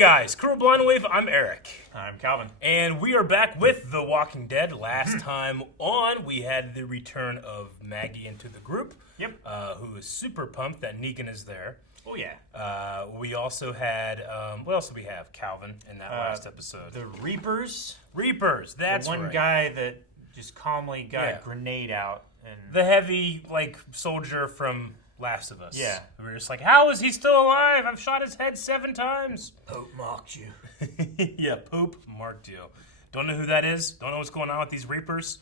guys, Crew of Blind Wave, I'm Eric. I'm Calvin. And we are back with The Walking Dead. Last time on, we had the return of Maggie into the group. Yep. Who is super pumped that Negan is there. Oh, yeah. We also had, what else did we have, Calvin, in that last episode? The Reapers. Reapers, that's the one right. guy that just calmly got a grenade out. And the heavy, soldier from Last of Us. Yeah. We were just like, how is he still alive? I've shot his head 7 times. Pope marked you. Yeah, Pope marked you. Don't know who that is. Don't know what's going on with these Reapers.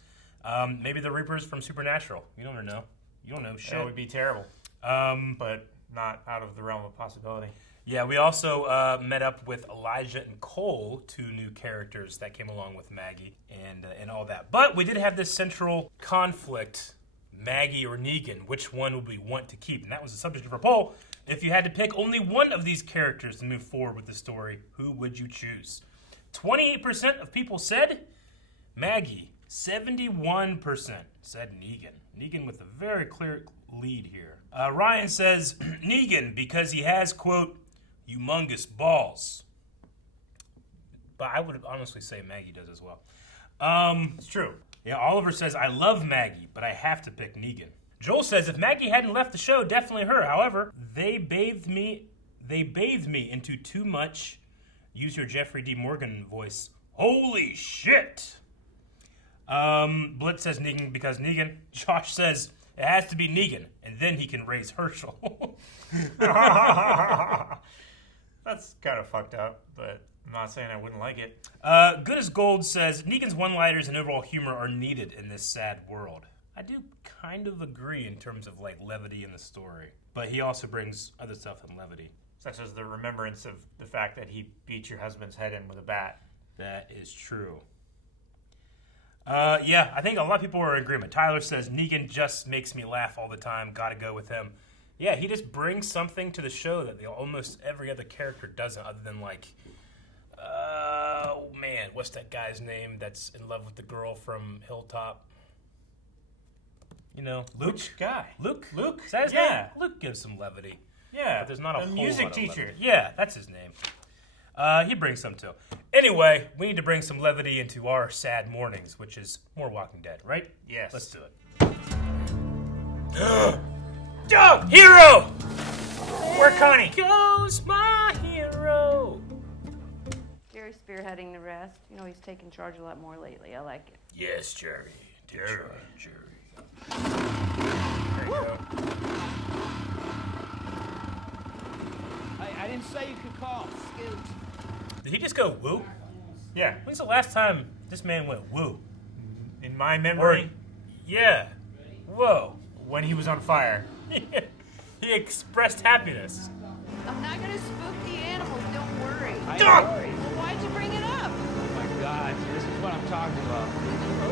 Maybe the Reapers from Supernatural. You don't know. You don't know shit. That would be terrible. But not out of the realm of possibility. Yeah, we also met up with Elijah and Cole, 2 new characters that came along with Maggie and all that. But we did have this central conflict, Maggie or Negan. Which one would we want to keep? And that was the subject of our poll. If you had to pick only one of these characters to move forward with the story, who would you choose? 28% of people said Maggie. 71% said Negan. Negan with a very clear lead here. Ryan says Negan because he has, quote, humongous balls. But I would honestly say Maggie does as well. It's true. Yeah, Oliver says, I love Maggie, but I have to pick Negan. Joel says, if Maggie hadn't left the show, definitely her. However, they bathed me into too much, use your Jeffrey D. Morgan voice, holy shit. Blitz says Negan because Negan. Josh says, it has to be Negan, and then he can raise Herschel. That's kind of fucked up, but I'm not saying I wouldn't like it. Good as Gold says, Negan's one-liners and overall humor are needed in this sad world. I do kind of agree in terms of, levity in the story. But he also brings other stuff in levity. Such as the remembrance of the fact that he beat your husband's head in with a bat. That is true. Yeah, I think a lot of people are in agreement. Tyler says, Negan just makes me laugh all the time. Gotta go with him. Yeah, he just brings something to the show that almost every other character doesn't, other than oh man, what's that guy's name that's in love with the girl from Hilltop? You know, Luke. Which guy? Luke. Luke? Is that his Yeah. name? Luke gives some levity. Yeah. But there's not a whole music lot of teacher. levity. Yeah, that's his name. He brings some too. Anyway, we need to bring some levity into our sad mornings, which is more Walking Dead, right? Yes. Let's do it. Hero! Where Connie? Goes my hero. Jerry's spearheading the rest. You know, he's taking charge a lot more lately. I like it. Yes, Jerry. Jerry. There you go. I didn't say you could call. Scoot. Did he just go woo? Yeah. When's the last time this man went woo? In my memory, Yeah. Whoa. when he was on fire. He expressed happiness. I'm not gonna spook the animals. Don't worry. I'm sorry. Well, why'd you bring it up? Oh my God, this is what I'm talking about.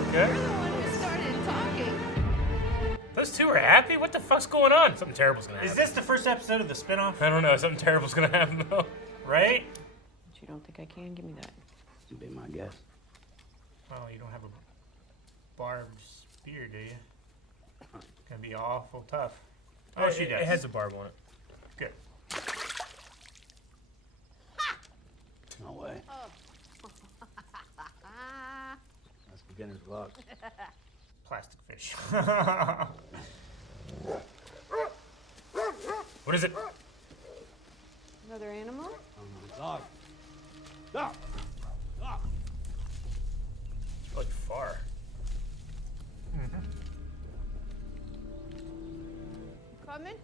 Okay. You're the one who started talking. Those two are happy? What the fuck's going on? Something terrible's gonna happen. Is this the first episode of the spinoff? I don't know. Something terrible's gonna happen though. Right? But you don't think I can? Give me that. You'd be my guess. Well, you don't have a barbed spear, do you? It's gonna be awful tough. Oh, she does. It has a barb on it. Good. No way. That's beginner's luck. Plastic fish. What is it? Another animal? Dog. Dog. Dog. It's really far. Coming?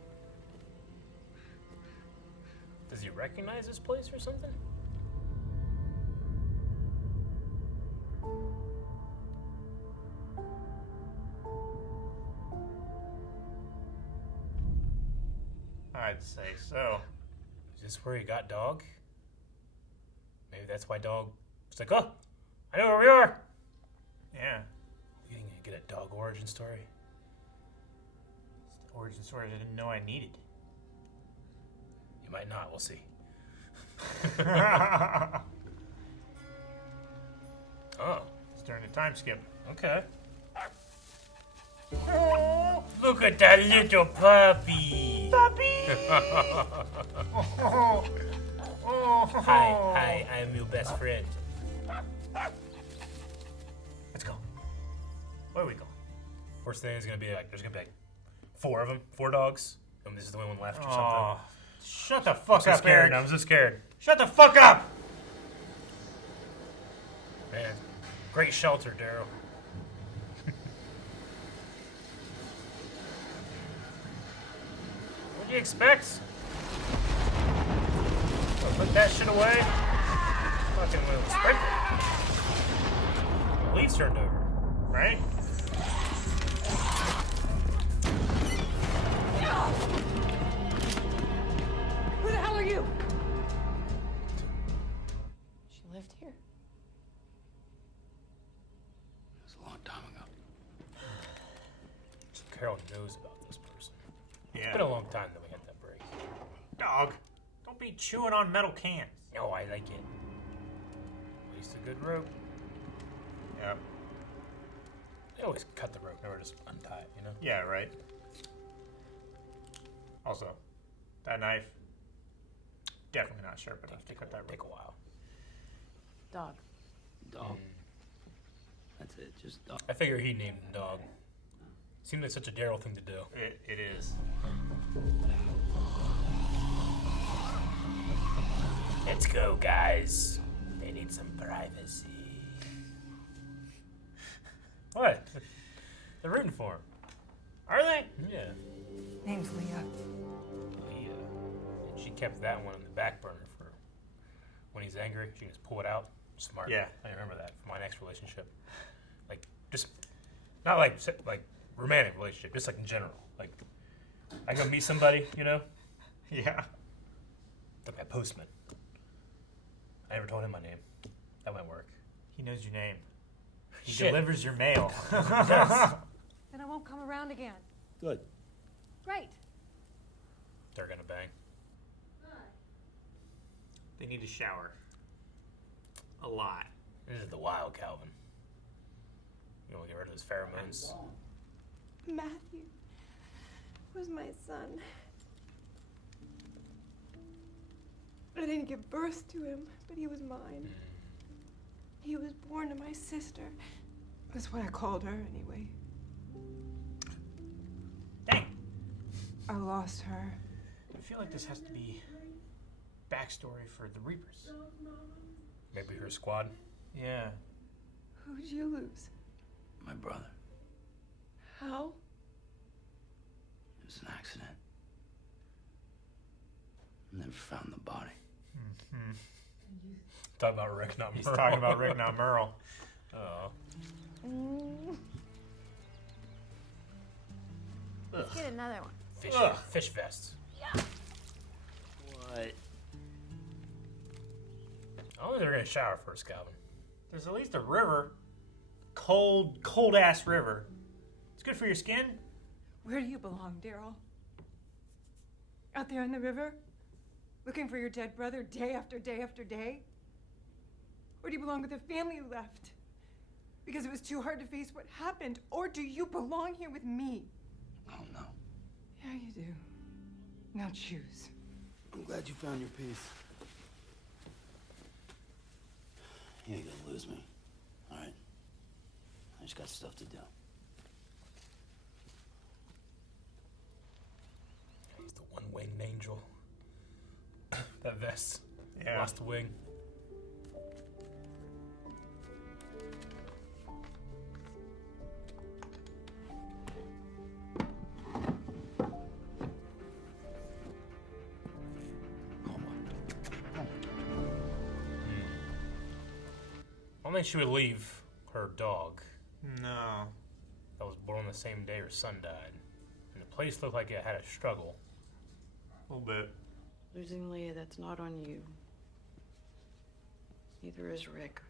Does he recognize this place or something? I'd say so. Is this where he got Dog? Maybe that's why Dog was like, oh, I know where we are. Yeah. You think you get a Dog origin story? It's the origin story I didn't know I needed. You might not. We'll see. Oh, It's during the time skip. okay. Oh, look at that little puppy. Puppy! Hi, new best friend. Let's go. Where are we going? First thing is gonna be like, there's gonna be like 4 of them, 4 dogs, and this is the only one left or something. Oh, shut the fuck I'm so up, scared. Eric. I'm so scared. Shut the fuck up! Man, great shelter, Daryl. What do you expect? Oh, put that shit away. Fucking little sprinkler. The leaves turned over, right? Who the hell are you? She lived here. It was a long time ago. So Carol knows about this person. Yeah. It's been a long time that we had that break. Dog, don't be chewing on metal cans. Oh, I like it. At least a good rope. Yep. They always cut the rope, never just untie it, you know? Yeah, right. Also, that knife, definitely not sharp enough to cut that Take rope. a while. Dog. Dog. That's it, just dog. I figure he named the dog. Seemed like such a Daryl thing to do. It is. Let's go, guys. They need some privacy. What? They're rooting for him. Are they? Yeah. Name's Leah. Leah. And she kept that one on the back burner for when he's angry. She can just pull it out. Smart. Yeah. I remember that from my next relationship. Like, just not like romantic relationship, just like in general. Like, I go meet somebody, you know, Yeah. like my postman. I never told him my name. That might work. He knows your name. He Shit. delivers your mail. Yes. Then I won't come around again. Good. Great. They're gonna bang. They need a shower. A lot. This is the wild Calvin. You want to get rid of his pheromones? Matthew was my son. I didn't give birth to him, but he was mine. He was born to my sister. That's what I called her, anyway. Dang. I lost her. I feel like this has to be backstory for the Reapers. Maybe her squad. Yeah. Who'd you lose? My brother. How? It was an accident. Never found the body. Hmm. Talk about Rick, not He's Merle. talking about Rick, not Merle. Oh. Let's get another one. Fish vests. What? I don't think they're gonna shower first, Calvin. There's at least a river. Cold ass river. It's good for your skin. Where do you belong, Daryl? Out there in the river? Looking for your dead brother day after day after day? Or do you belong with the family you left? Because it was too hard to face what happened? Or do you belong here with me? I don't know. Yeah, you do. Now choose. I'm glad you found your peace. You ain't gonna lose me. All right? I just got stuff to do. He's the one-winged angel. That vest. Yeah. Lost a wing. I don't think she would leave her dog No. that was born the same day her son died. And the place looked like it had a struggle. A little bit. Losing Leah, that's not on you. Neither is Rick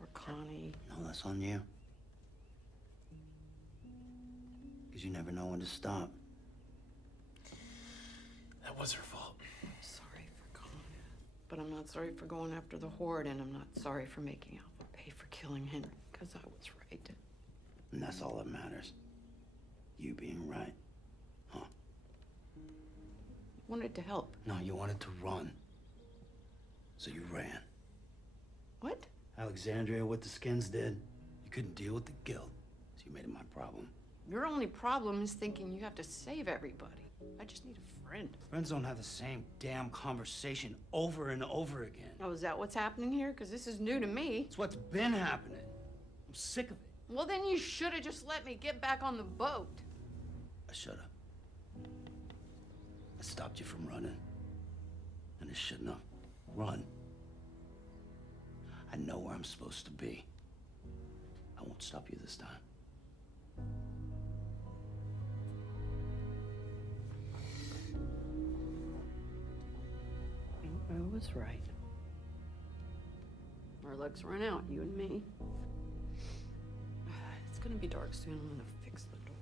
or Connie. No, that's on you. Because you never know when to stop. That was her fault. I'm sorry for Connie. But I'm not sorry for going after the Horde, and I'm not sorry for making Alpha pay for killing Henry, because I was right. And that's all that matters. You being right. Huh? Wanted to help. No, you wanted to run. So you ran. Alexandria, what the Skins did, you couldn't deal with the guilt, so you made it my problem. Your only problem is thinking you have to save everybody. I just need a friend. Friends don't have the same damn conversation over and over again. Oh, is that what's happening here? Because this is new to me. It's what's been happening. I'm sick of it. Well, then you should have just let me get back on the boat. I should've. I stopped you from running. And I shouldn't have. Run. I know where I'm supposed to be. I won't stop you this time. I was right. Our luck's run out, you and me. It's gonna be dark soon. I'm gonna fix the door.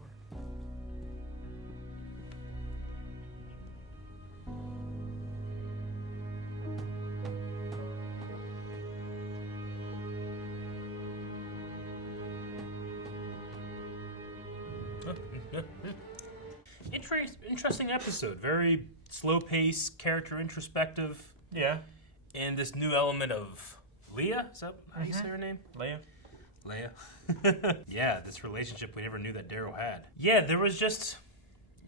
Interesting episode. Very slow pace, character introspective, Yeah. and this new element of Leah. Is that how you say her name? Leah. Leah. Yeah, this relationship we never knew that Daryl had. Yeah, there was just,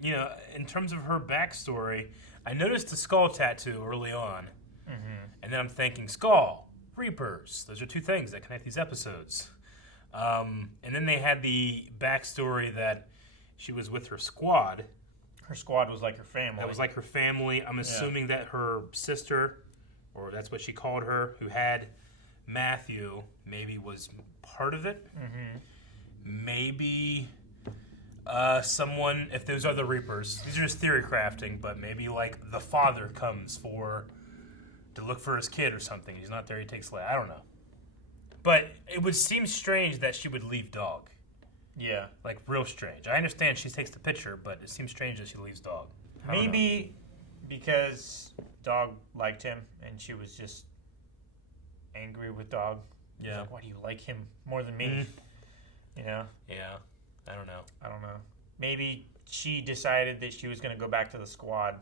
in terms of her backstory, I noticed the skull tattoo early on, and then I'm thinking skull, Reapers. Those are two things that connect these episodes. And then they had the backstory that she was with her squad. Her squad was like her family. That was like her family. I'm assuming that her sister, or that's what she called her, who had Matthew, maybe was part of it. Maybe someone, if those are the Reapers, these are just theory crafting, but maybe like the father comes to look for his kid or something. He's not there, he takes Leia. I don't know. But it would seem strange that she would leave Dog. Yeah. Like, real strange. I understand she takes the picture, but it seems strange that she leaves Dog. Maybe because Dog liked him and she was just angry with Dog. Yeah. Like, why do you like him more than me? You know? Yeah. I don't know. I don't know. Maybe she decided that she was going to go back to the squad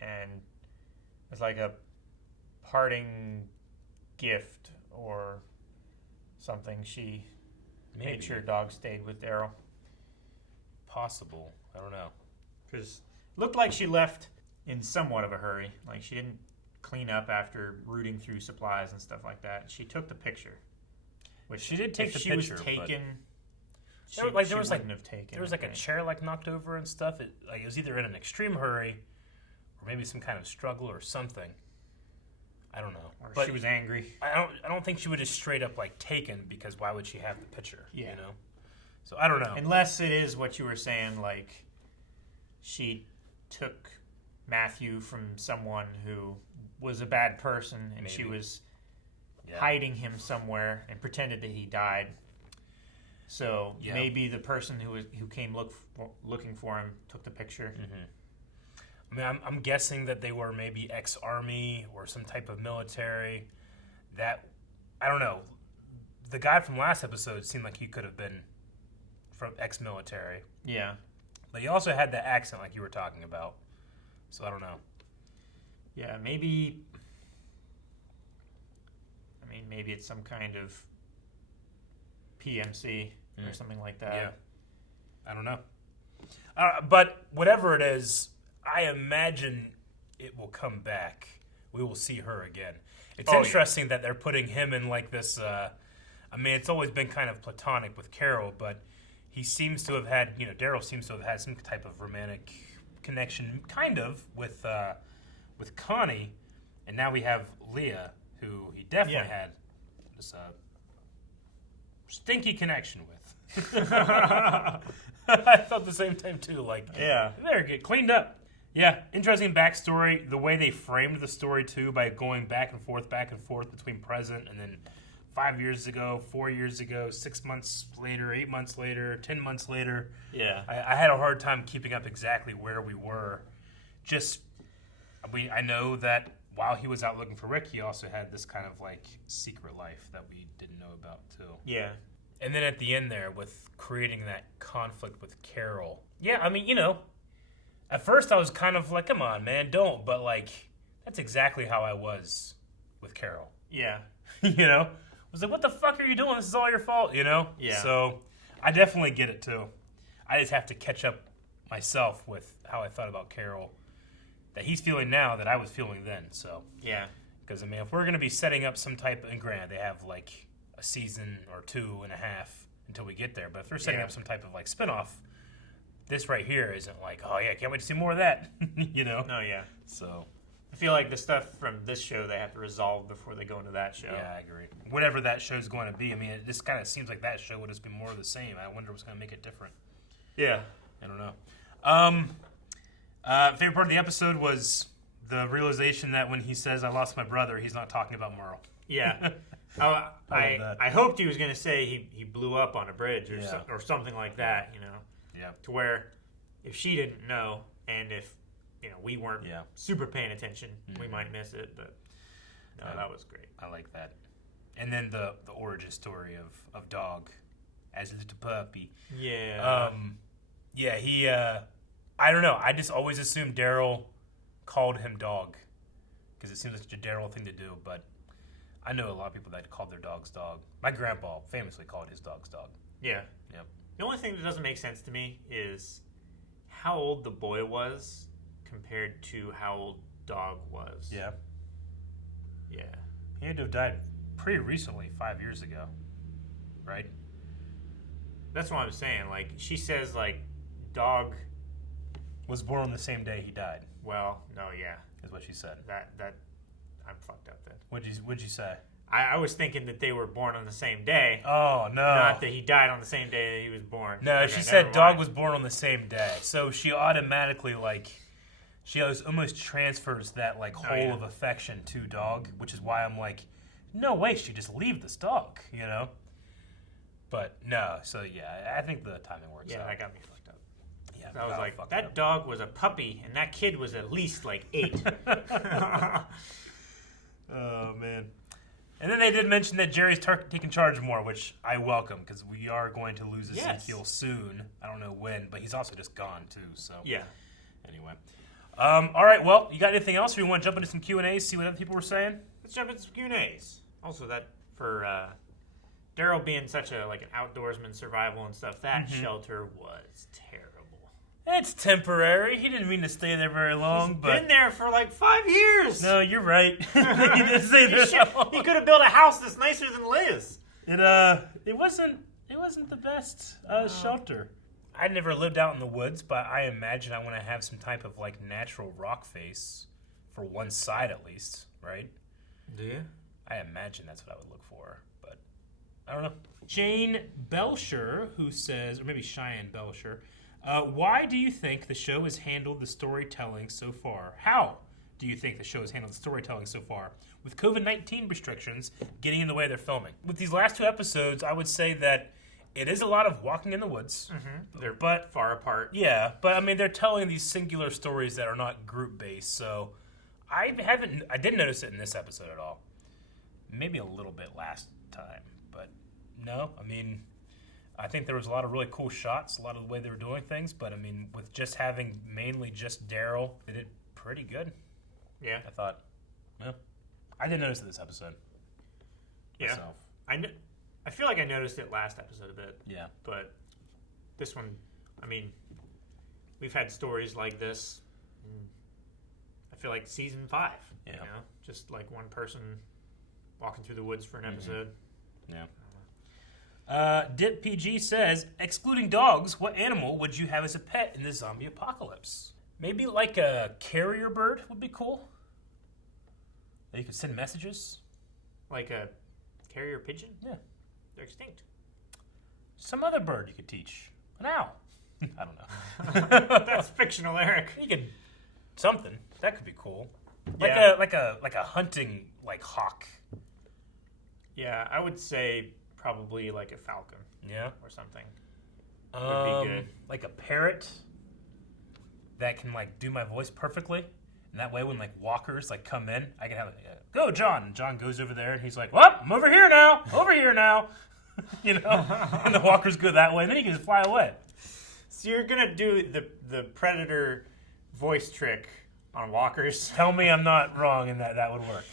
and it's like a parting gift or something. She made sure Dog stayed with Daryl. Possible. I don't know. Because it looked like she left in somewhat of a hurry. Like she didn't clean up after rooting through supplies and stuff like that. She took the picture. Which she did take if the she picture, was but taken. there was wouldn't have taken. There was like a chair like knocked over and stuff. It was either in an extreme hurry, or maybe some kind of struggle or something. I don't know. Or But she was angry. I don't think she would just straight up like taken, because why would she have the picture? Yeah. You know. So I don't know. Unless it is what you were saying, like she took Matthew from someone who was a bad person and she Maybe. was Yeah. hiding him somewhere and pretended that he died. So Yeah. maybe the person who came looking for him took the picture. I mean, I'm guessing that they were maybe ex-army or some type of military. That, I don't know. The guy from last episode seemed like he could have been from ex-military. Yeah. But he also had that accent like you were talking about. So I don't know. Yeah, maybe. I mean, maybe it's some kind of PMC or something like that. Yeah. I don't know. But whatever it is, I imagine it will come back. We will see her again. It's interesting that they're putting him in like this. I mean, it's always been kind of platonic with Carol, but he seems to have had, Daryl seems to have had some type of romantic connection, kind of, with Connie. And now we have Leah, who he definitely had this stinky connection with. I thought the same time, too. Like, there, get cleaned up. Yeah, interesting backstory. The way they framed the story, too, by going back and forth between present and then 5 years ago, 4 years ago, 6 months later, 8 months later, 10 months later. Yeah. I had a hard time keeping up exactly where we were. I know that while he was out looking for Rick, he also had this kind of like secret life that we didn't know about, too. Yeah. And then at the end there, with creating that conflict with Carol. Yeah, I mean, at first I was kind of like, come on, man, don't. But, like, that's exactly how I was with Carol. Yeah. was like, what the fuck are you doing? This is all your fault, you know? Yeah. So I definitely get it too. I just have to catch up myself with how I thought about Carol that he's feeling now that I was feeling then. So Yeah. because I mean, if we're gonna be setting up some type, and granted, they have like a season or 2.5 until we get there. But if they're setting Yeah. up some type of like spinoff, this right here isn't like, oh yeah, can't wait to see more of that, you know? No, yeah. So I feel like the stuff from this show they have to resolve before they go into that show. yeah, I agree. Whatever that show's going to be, I mean, it just kind of seems like that show would just be more of the same. I wonder what's going to make it different. Yeah. I don't know. Favorite part of the episode was the realization that when he says, I lost my brother, he's not talking about Merle. Yeah. love that. I hoped he was going to say he blew up on a bridge or, Yeah. or something like that, you know, Yeah. to where if she didn't know and if, you know, we weren't Yeah. super paying attention, we might miss it, but no, that was great. I like that. And then the origin story of Dog as a little puppy. Yeah. Yeah, he, I don't know. I just always assumed Daryl called him Dog because it seems like such a Daryl thing to do, but I know a lot of people that called their dogs Dog. My grandpa famously called his dogs Dog. Yeah. Yep. The only thing that doesn't make sense to me is how old the boy was compared to how old Dog was. Yeah. Yeah. He had to have died pretty recently, 5 years ago, right? That's what I'm saying. Like, she says, like, Dog, Was born on the same day he died, well, no, yeah. is what she said. That I'm fucked up then. What'd you say? I was thinking that they were born on the same day, Oh, no. not that he died on the same day that he was born. No, Okay, she never said mind. Dog was born on the same day. So she automatically, like, she almost transfers that, like, whole yeah. of affection to Dog, which is why I'm like, no way, she just leave this dog, you know? But no, so yeah, I think the timing works Yeah, out. that got me fucked up. Yeah, I was got like, fucked that up. dog was a puppy, and that kid was at least, like, 8. Oh, man. And then they did mention that Jerry's taking charge more, which I welcome, because we are going to lose Yes. Ezekiel soon. I don't know when, but he's also just gone, too, so. Yeah. Anyway. All right, well, you got anything else, or you want to jump into some Q&As, see what other people were saying? Let's jump into some Q&As. Also, that for Daryl being such a like an outdoorsman, survival and stuff, that shelter was terrible. It's temporary. He didn't mean to stay there very long, but Been there for like 5 years. no, you're right. He did stay there. that long. He could have built a house that's nicer than Liz. It wasn't the best shelter. I never lived out in the woods, but I imagine I want to have some type of like natural rock face for one side at least, right? Do you? I imagine that's what I would look for, but I don't know. Jane Belcher, who says, or maybe Cheyenne Belcher, why do you think the show has handled the storytelling so far? How do you think the show has handled the storytelling so far? With COVID-19 restrictions getting in the way of their filming. With these last 2 episodes, I would say that it is a lot of walking in the woods. They're But far apart. yeah, but I mean, they're telling these singular stories that are not group-based, so I didn't notice it in this episode at all. Maybe a little bit last time, but no, I mean, I think there was a lot of really cool shots, a lot of the way they were doing things, but I mean, with just having mainly just Daryl, they did pretty good, Yeah. I thought. Yeah. I didn't notice it this episode. Yeah. Myself. I feel like I noticed it last episode a bit, Yeah. but this one, I mean, we've had stories like this. I feel like season 5. Yeah. You know, just like one person walking through the woods for an episode. Yeah. Dip PG says, excluding dogs, what animal would you have as a pet in the zombie apocalypse? Maybe like a carrier bird would be cool. That you could send messages. Like a carrier pigeon. Yeah. They're extinct. Some other bird you could teach. An owl. I don't know. That's fictional, Eric. You could something. That could be cool. Yeah. Like a hunting like hawk. Yeah, I would say probably like a falcon Yeah. or something. Would be good. Like a parrot that can like do my voice perfectly. And that way when like walkers like come in, I can have go John. And John goes over there and he's like, well, I'm over here now. Over here now. You know? And the walkers go that way and then he can just fly away. So you're gonna do the predator voice trick on walkers? Tell me I'm not wrong and that would work.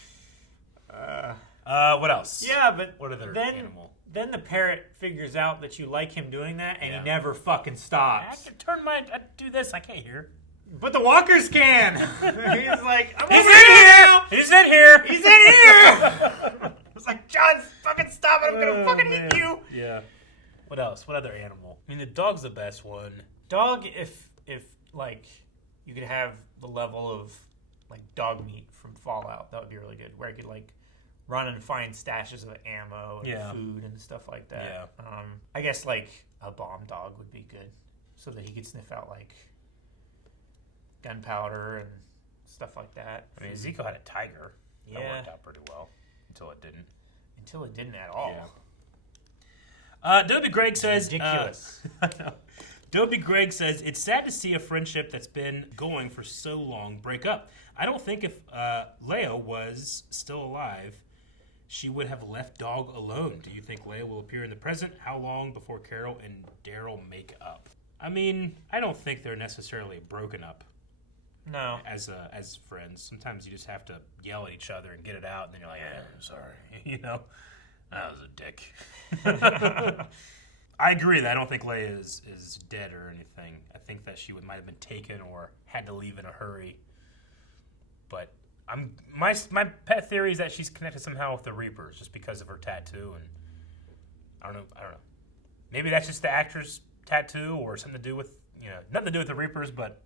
What else? Yeah, but What other then, animal? Then the parrot figures out that you like him doing that, and Yeah. he never fucking I stops. can I do this. I can't hear. But the walkers can. He's like, I'm He's over in here here. now. He's in here. He's in here. It's like, John, fucking stop it. I'm gonna fucking man. hit you. Yeah. What else? What other animal? I mean, the dog's the best one. Dog, if like you could have the level of like dog meat from Fallout, that would be really good. Where I could like run and find stashes of ammo and Yeah. food and stuff like that. Yeah. I guess like a bomb dog would be good, so that he could sniff out like gunpowder and stuff like that. I mean, Ezekiel had a tiger. That Yeah. worked out pretty well until it didn't. Until it didn't at all. Dobie Greg says Ridiculous. Dobie Greg says it's sad to see a friendship that's been going for so long break up. I don't think if Leah was still alive, she would have left Dog alone. Do you think Leah will appear in the present? How long before Carol and Daryl make up? I mean, I don't think they're necessarily broken up No. as friends. Sometimes you just have to yell at each other and get it out, and then you're like, I'm sorry. You know, that was a dick. I agree that I don't think Leia is dead or anything. I think that she might have been taken or had to leave in a hurry. But my pet theory is that she's connected somehow with the Reapers just because of her tattoo, and I don't know. Maybe that's just the actor's tattoo or something to do with nothing to do with the Reapers, but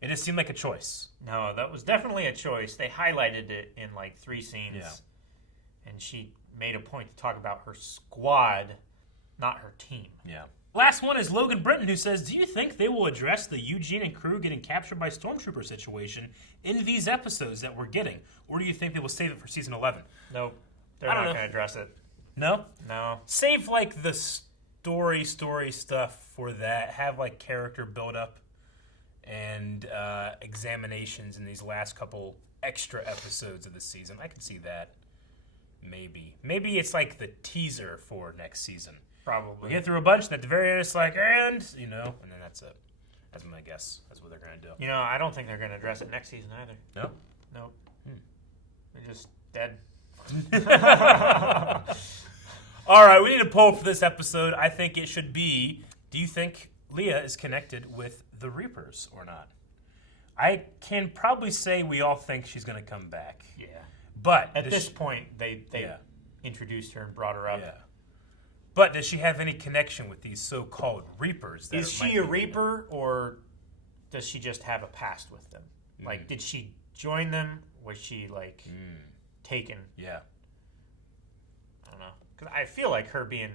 it just seemed like a choice. No, that was definitely a choice. They highlighted it in like 3 scenes. Yeah. And she made a point to talk about her squad, not her team. Yeah. Last one is Logan Britton, who says, do you think they will address the Eugene and crew getting captured by Stormtrooper situation in these episodes that we're getting? Or do you think they will save it for season 11? Nope. They're I not don't know. going to address it. No? No. Save, like, the story stuff for that. Have, like, character build-up and examinations in these last couple extra episodes of the season. I can see that. Maybe it's like the teaser for next season. Probably. We get through a bunch, and at the very end, it's like, and then that's it. That's my guess. That's what they're going to do. I don't think they're going to address it next season either. No? Nope. They're just dead. All right, we need a poll for this episode. I think it should be, do you think Leah is connected with the Reapers or not? I can probably say we all think she's going to come back. Yeah. But At this point, they Yeah. introduced her and brought her up. Yeah. But does she have any connection with these so-called Reapers? That Is she a Reaper, or does she just have a past with them? Like, did she join them? Was she, like, taken? Yeah. I don't know. Because I feel like her being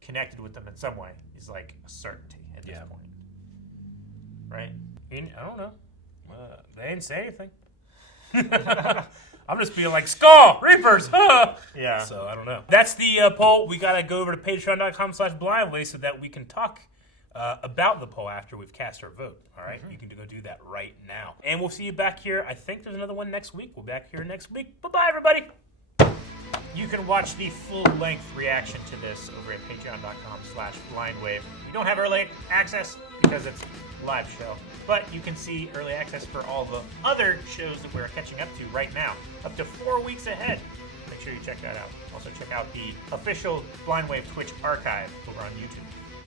connected with them in some way is, like, a certainty at this point. Right? I don't know. They didn't say anything. I'm just being like, Skull! Reapers! Huh! Yeah. So, I don't know. That's the poll. We got to go over to patreon.com/blindly so that we can talk about the poll after we've cast our vote. All right? You can go do that right now. And we'll see you back here. I think there's another one next week. We'll be back here next week. Bye-bye, everybody. You can watch the full-length reaction to this over at patreon.com/blindwave. You don't have early access because it's a live show, but you can see early access for all the other shows that we're catching up to right now, up to 4 weeks ahead. Make sure you check that out. Also, check out the official Blindwave Twitch archive over on YouTube.